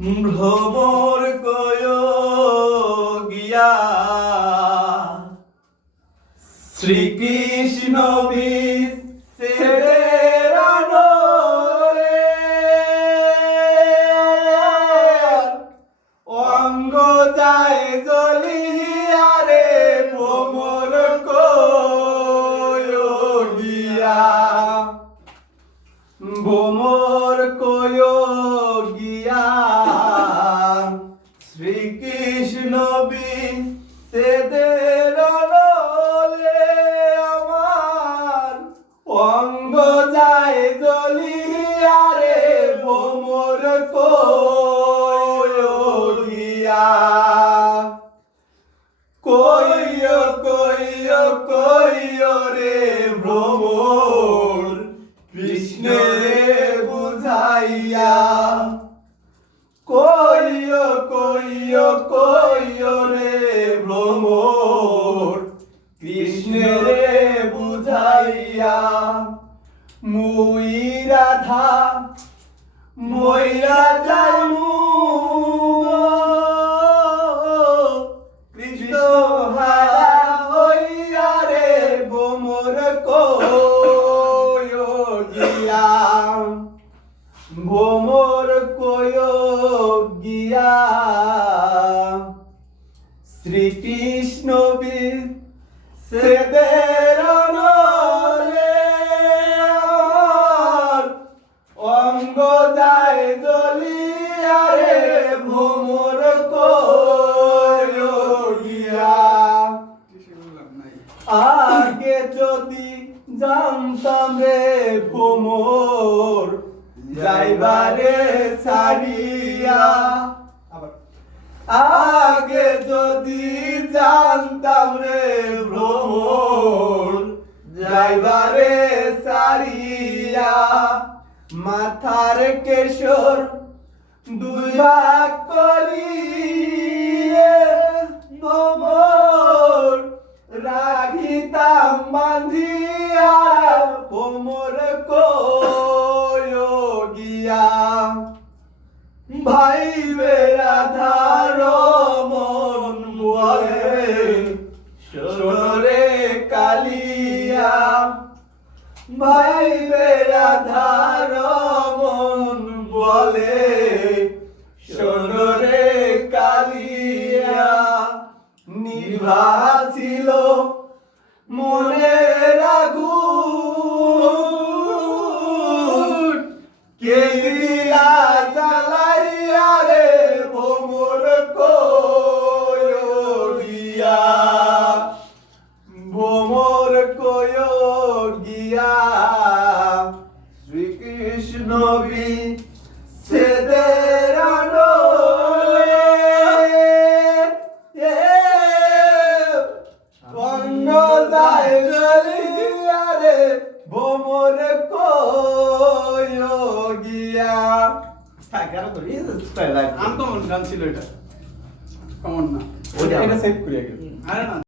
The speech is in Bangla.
ভ্রমর কয় গিয়া শ্রীকৃষ্ণ বিচ্ছেদের আনলে অঙ্গ যায় জ্বলিয়া রে ভ্রমর কয় গিয়া ভ্রমর কয় গিয়া শ্রীকৃষ্ণ বিচ্ছেদের আনলে আমার অঙ্গ যায় জ্বলিয়া রে ভ্রমর কয় গিয়া কইয় কইয় কইয় রে ভ্রমর কৃষ্ণরে বুঝাইয়া কইয় কইয় কইয় রে ভ্রমর কৃষ্ণরে বুঝাইয়া মুই রাধা মইরা যাইমু কৃষ্ণ হারা হইয়া রে ভ্রমর কয় গিয়া ভ্রমর কয় গিয়া শ্রীকৃষ্ণ বিচ্ছেদের আনলে আমার অঙ্গ যায় জ্বলিয়া রে ভ্রমর কয় গিয়া আগে যদি জানতাম রে ভ্রমর যাইবারে ছাড়িয়া আগে যদি জানতাম রে ভ্রমর যাইবারে ছাড়িয়া মাথার কেশর দুই ভাগ করিয়ে ভ্রমর রাখিতাম বাঁধিয়া ভ্রমর কয় গিয়া ভাইবে রাধার মন বলে সোনরে কালিয়া ভাইবে রাধার মন বলে সোনরে কালিয়া নিভাছিল মনের আগুন কে দিলা জ্বালাইয়া রে ভ্রমর কয় গিয়া ভ্রমর কয় গিয়া শ্রীকৃষ্ণ বিচ্ছেদের আনলে অঙ্গ যায় জ্বলিয়া রে ভ্রমর কয় গিয়া। আনকমন গান ছিল এটা, কমন না। ওটা সেভ করে গেল। আরে না।